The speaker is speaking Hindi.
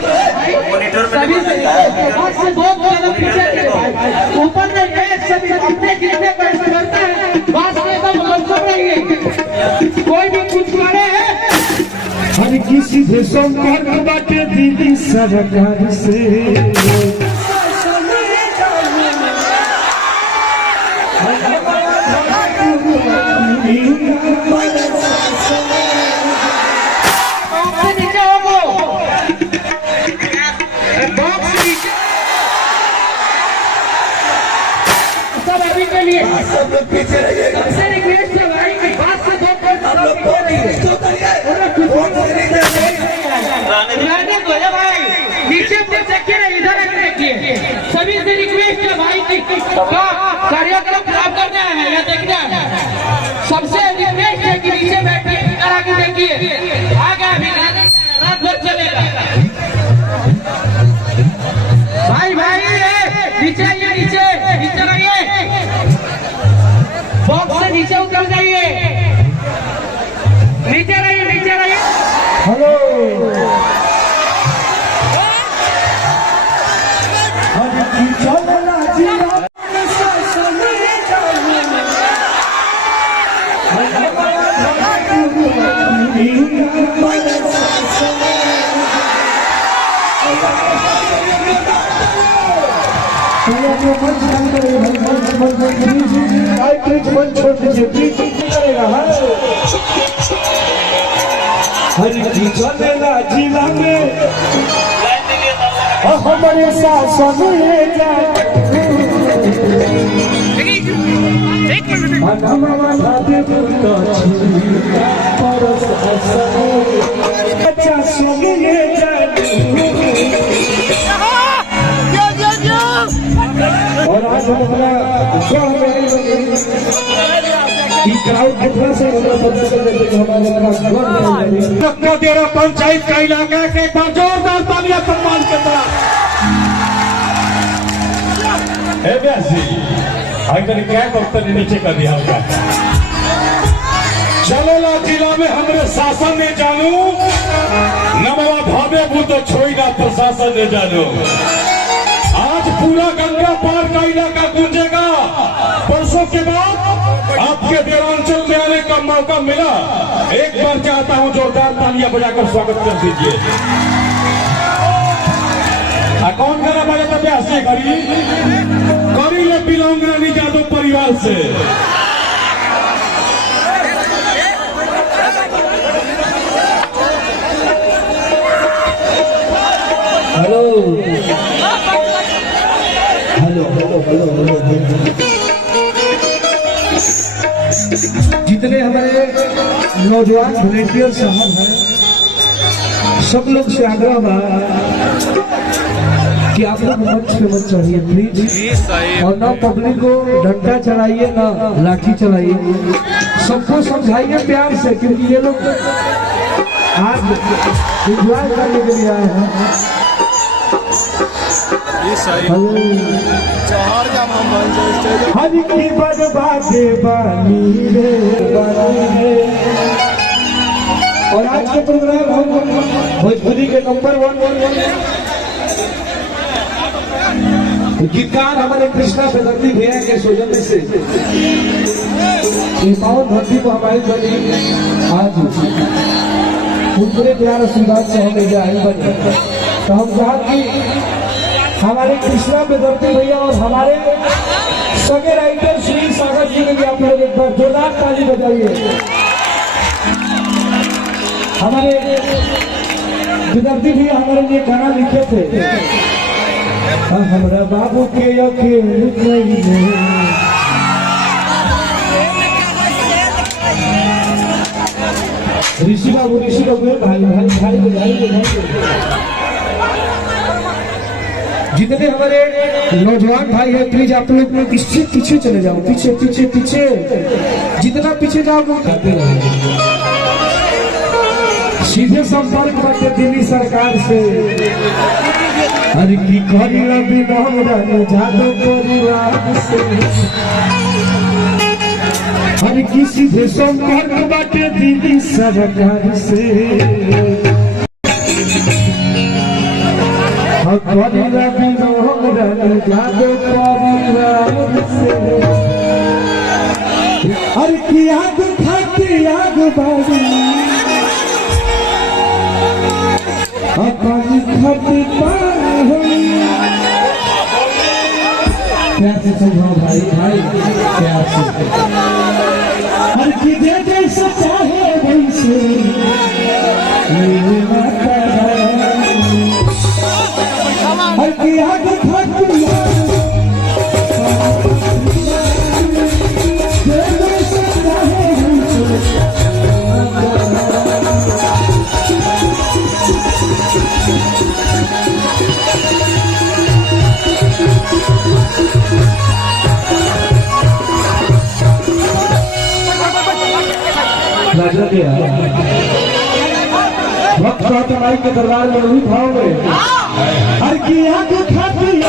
सभी से दो कदम पीछे ऊपर में सभी अपने गिरने पर करता है, बात एकदम लमसम रहिए, कोई भी कुछ करे है हर किसी से संपर्क बाटे दीदी सरकार से पीछे रहिएगा। सबसे रिक्वेस्ट है भाई कि बात से दो भाई नीचे देखिए ना, इधर देखिए। सभी से रिक्वेस्ट है भाई कि कार्यक्रम खराब करना है या देखना है, सबसे रिक्वेस्ट है कि नीचे बैठिए, इधर आके देखिए, आगे अभी रात भर चलेगा। भाई भाई नीचे आइए, नीचे नीचे रहिए, बॉक्स से नीचे उतर जाइए, नीचे रहिए, नीचे रहिए। हेलो चलेगा जिला में हमारे शासन और आज हमारा तेरा पंचायत का इलाका के एक बार जोरदार तालियां सम्मान के साथ क्या वक्त नीचे कर दिया होगा। चलेला जिला में हमारे शासन ने जानू नमवा भावे वो तो छोड़ी ना प्रशासन ने जानू। आज पूरा गंगा पार का इलाका गूंजेगा। परसों के बाद आपके देवांचल में आने का मौका मिला, एक बार चाहता हूं जोरदार तालियां बजाकर स्वागत कर दीजिए। कौन करा बजे तो ऐसे करी ले बिलोंग रानी जादव परिवार से। Hello hello hello hello hello जितने हमारे नौजवान वॉलेंटियर साहब हैं, सब लोग से आग्रह बा कि आप लोग मंच पे मत चढ़िए प्लीज, और ना पब्लिक को डंडा चढ़ाइए ना लाठी चलाइए, सबको समझाइए प्यार से, क्योंकि ये लोग आज एंजॉय करने के लिए आए हैं। हर की बर्बादे बानी रे और आज के प्रोग्राम हम भोजपुरी के नंबर 1 गीतकार हमारे कृष्णा बेदर्दी भैया के सौजन्य से पावन धरती को हमारी बनी आज पूरे प्यार आशीर्वाद से हम ले आए बने। तो हम कहा कि हमारे कृष्णा बेदर्दी भैया और हमारे सगे राइटर श्री सागर जी के लिए आप लोग एक बार जोरदार ताली बजाइए। हमारे बेदर्दी भैया हमारे लिए गाना लिखे थे, हमारा बाबू के ऋषि बाबू भाई भाई भाई भाई जितने हमारे नौजवान भाई हैं प्लीज आप लोग इससे पीछे चले जाओ, पीछे पीछे पीछे, जितना पीछे जाओगे खाते रहेंगे। सीधे संपर्क करते दिल्ली सरकार से, अरे की करी जादव परिवार से, अरे की सीधे संपर्क बाटे दिल्ली सरकार से। हर की आग खाती आग बारी पानी खाती पानी। प्यार से समझाओ भाई भाई प्यार से। हर की दे जैसा चाहे वैसे हर की आग खाती वक्त के दरबार में वही भाव में हर की आग खाती